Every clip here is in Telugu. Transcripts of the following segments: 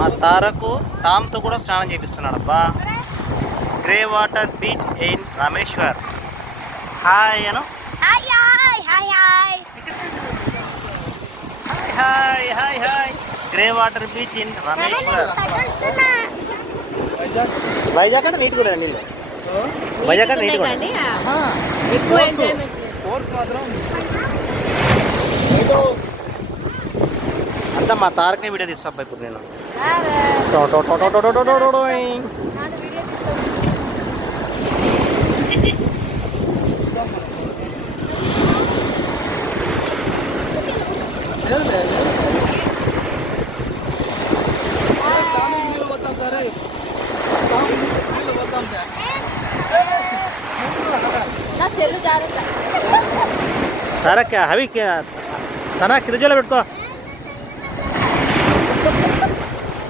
మా తారకు టామ్తో కూడా స్నానం చేపిస్తున్నాడు అబ్బా grey water beach in Rameshwar hi Anu hi hi hi hi hi hi hi grey water beach in Rameshwar Vizag అంటే నీట్ కూడా నీళ్ళు. వైజాగ్ అంటే నీట్ కూడా. ఎక్కువ ఎంజాయ్మెంట్ కోర్స్ మాత్రం. ಇಂದ ಮಾತಾರಕ್ಕೆ ವಿಡಿಯೋ ದಿಸ್ ಸಬ್ಬೈ ಪುರ್ ನೀನು ಟೋ ಟೋ ಟೋ ಟೋ ಟೋ ಟೋ ಟೋ ಟೋ ಟೋ ಸರಕ್ಕೆ ಹವಿ ತನ ಕಿರಿಜಲ್ಲ ಬಿಟ್ಕೋ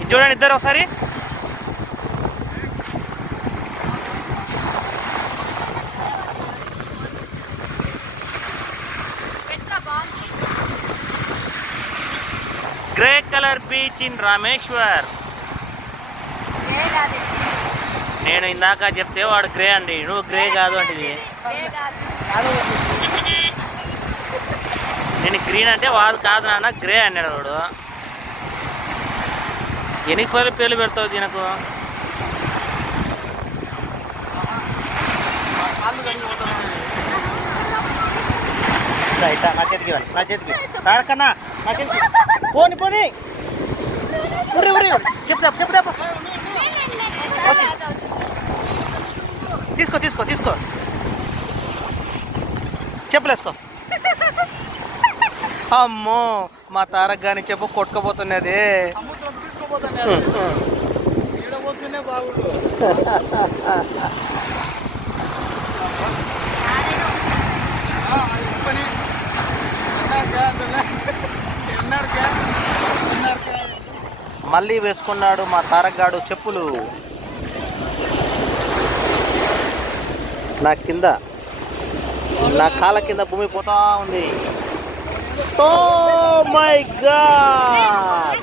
ఇది చూడండి ఇద్దరు ఒకసారి. Grey colour beach in Rameshwar. నేను ఇందాక చెప్తే వాడు గ్రే అండి. నువ్వు గ్రే కాదు అంటే నేను గ్రీన్ అంటే వాడు కాదు నాన్న గ్రే అన్నాడు వాడు. ఎన్ని పేర్లు పేర్లు పెడతావు దీనకు కాళ్ళు కడిగి పోతున్నాయి. ఇట్లా, ఇట్లా, నా చేతికి ఇవ్వండి నా చేతికి. తారకన్నా నా చేతికి. పోని పోని. ఉరి ఉరి చెప్తా చెప్తా తీసుకో తీసుకో తీసుకో. చెప్పులేసుకో. అమ్మో మా తారక్ గాని చెప్పు కొట్టుకోపోతున్నది. మళ్ళీ వేసుకున్నాడు మా తారక్ గాడు చెప్పులు. నా కింద. నా కాళ్ళ కింద భూమి పోతా ఉంది. Oh my God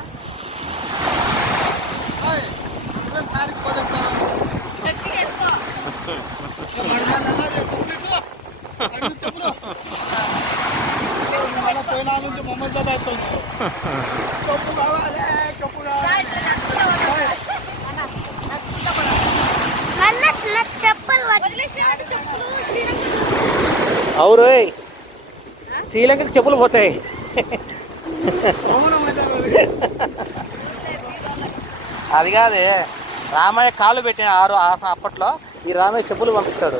అవురు. శ్రీలంకకి చెప్పులు పోతాయి. అది కాదే. రామయ్య కాళ్ళు పెట్టిన ఆరు ఆ అప్పట్లో ఈ రామయ్య చెప్పులు పంపిస్తాడు.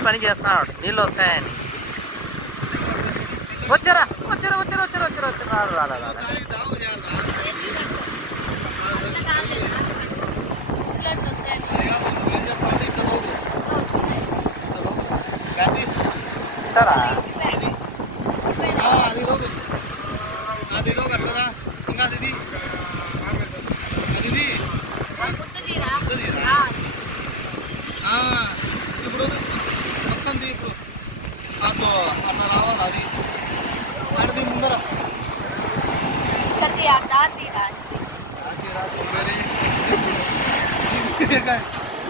మంచి పని చేస్తున్నాడు. నీళ్ళు వస్తాయని వచ్చారా? వచ్చారా? వచ్చారా? వచ్చారా? వచ్చారా? వచ్చారా? రాలే రాలే ఉంటారా? నాకు అట్లా రావాలి అది. ముందర. అది రాదు వేరే.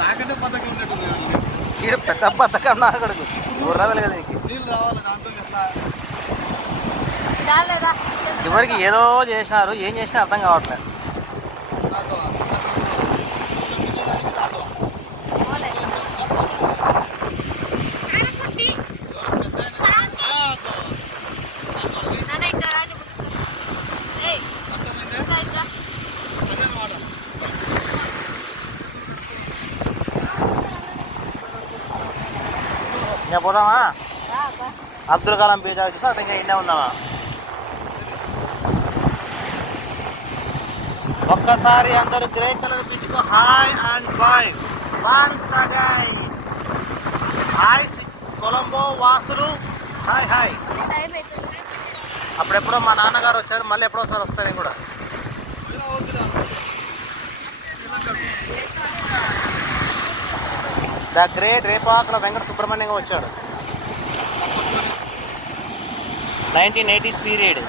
నాకంటే పథకం ఉన్నట్టుంది ఈడ పెద్ద పథకం నా కొడుకు. బుర్ర వెలగదు నీకు. నీళ్ళు రావాలి దాంట్లో చివరికి ఏదో చేసినారు ఏం చేసినా అర్థం కావట్లేదు. ఇంకా పోదామా? అబ్దుల్ కలాం బీచ్ చూసా అతను ఇంకా ఇండే ఉన్నావా? ఒక్కసారి అందరూ grey colour బీచ్కు hi and bye. Once again hi Colombo వాసులు. Hi hi. అప్పుడెప్పుడో మా నాన్నగారు వచ్చారు మళ్ళీ ఎప్పుడో ఒకసారి వస్తారు నేను కూడా ద గ్రేట్ రేపాకుల వెంకట సుబ్రహ్మణ్యంగా వచ్చాడు. Nineteen eighties period.